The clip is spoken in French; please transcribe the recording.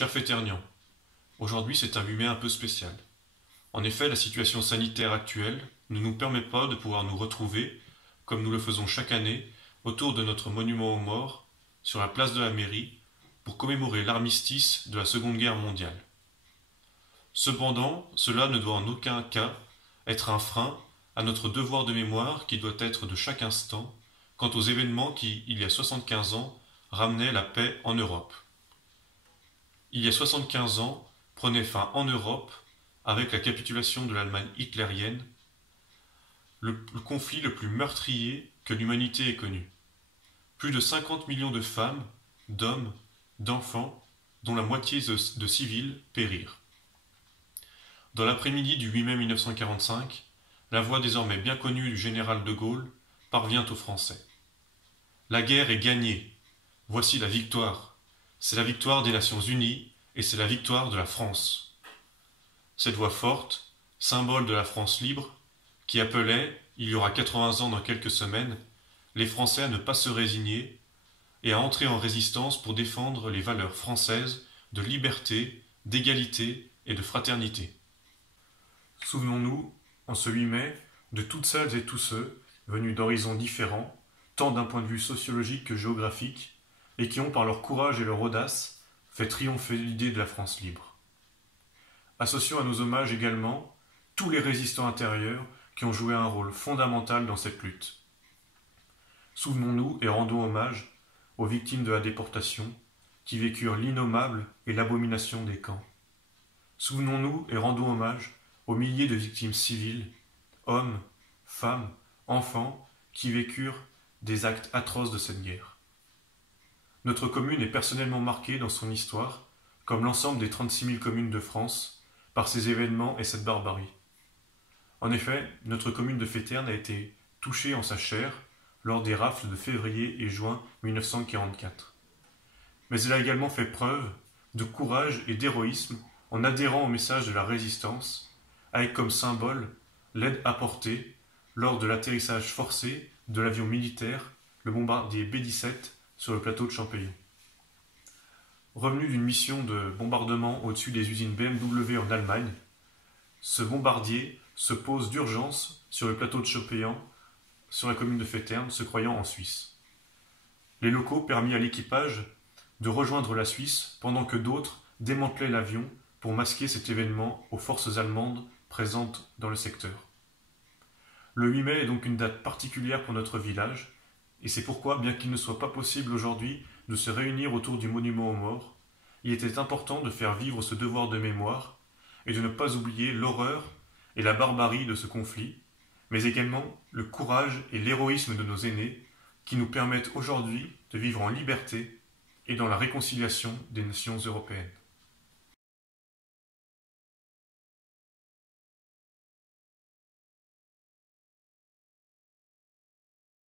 Chers Féternians, aujourd'hui c'est un 8 mai un peu spécial. En effet, la situation sanitaire actuelle ne nous permet pas de pouvoir nous retrouver, comme nous le faisons chaque année, autour de notre monument aux morts, sur la place de la mairie, pour commémorer l'armistice de la Seconde Guerre mondiale. Cependant, cela ne doit en aucun cas être un frein à notre devoir de mémoire qui doit être de chaque instant quant aux événements qui, il y a 75 ans, ramenaient la paix en Europe. Il y a 75 ans, prenait fin en Europe, avec la capitulation de l'Allemagne hitlérienne, le conflit le plus meurtrier que l'humanité ait connu. Plus de 50 millions de femmes, d'hommes, d'enfants, dont la moitié de civils, périrent. Dans l'après-midi du 8 mai 1945, la voix désormais bien connue du général de Gaulle parvient aux Français. La guerre est gagnée. Voici la victoire. C'est la victoire des Nations Unies et c'est la victoire de la France. Cette voix forte, symbole de la France libre, qui appelait, il y aura 80 ans dans quelques semaines, les Français à ne pas se résigner et à entrer en résistance pour défendre les valeurs françaises de liberté, d'égalité et de fraternité. Souvenons-nous, en ce 8 mai, de toutes celles et tous ceux venus d'horizons différents, tant d'un point de vue sociologique que géographique, et qui ont par leur courage et leur audace fait triompher l'idée de la France libre. Associons à nos hommages également tous les résistants intérieurs qui ont joué un rôle fondamental dans cette lutte. Souvenons-nous et rendons hommage aux victimes de la déportation qui vécurent l'innommable et l'abomination des camps. Souvenons-nous et rendons hommage aux milliers de victimes civiles, hommes, femmes, enfants, qui vécurent des actes atroces de cette guerre. Notre commune est personnellement marquée dans son histoire, comme l'ensemble des 36 000 communes de France, par ces événements et cette barbarie. En effet, notre commune de Féterne a été touchée en sa chair lors des rafles de février et juin 1944. Mais elle a également fait preuve de courage et d'héroïsme en adhérant au message de la résistance, avec comme symbole l'aide apportée lors de l'atterrissage forcé de l'avion militaire, le bombardier B-17, sur le plateau de Champéon. Revenu d'une mission de bombardement au-dessus des usines BMW en Allemagne, ce bombardier se pose d'urgence sur le plateau de Champéon, sur la commune de Féterne, se croyant en Suisse. Les locaux permirent à l'équipage de rejoindre la Suisse pendant que d'autres démantelaient l'avion pour masquer cet événement aux forces allemandes présentes dans le secteur. Le 8 mai est donc une date particulière pour notre village, et c'est pourquoi, bien qu'il ne soit pas possible aujourd'hui de se réunir autour du monument aux morts, il était important de faire vivre ce devoir de mémoire et de ne pas oublier l'horreur et la barbarie de ce conflit, mais également le courage et l'héroïsme de nos aînés qui nous permettent aujourd'hui de vivre en liberté et dans la réconciliation des nations européennes.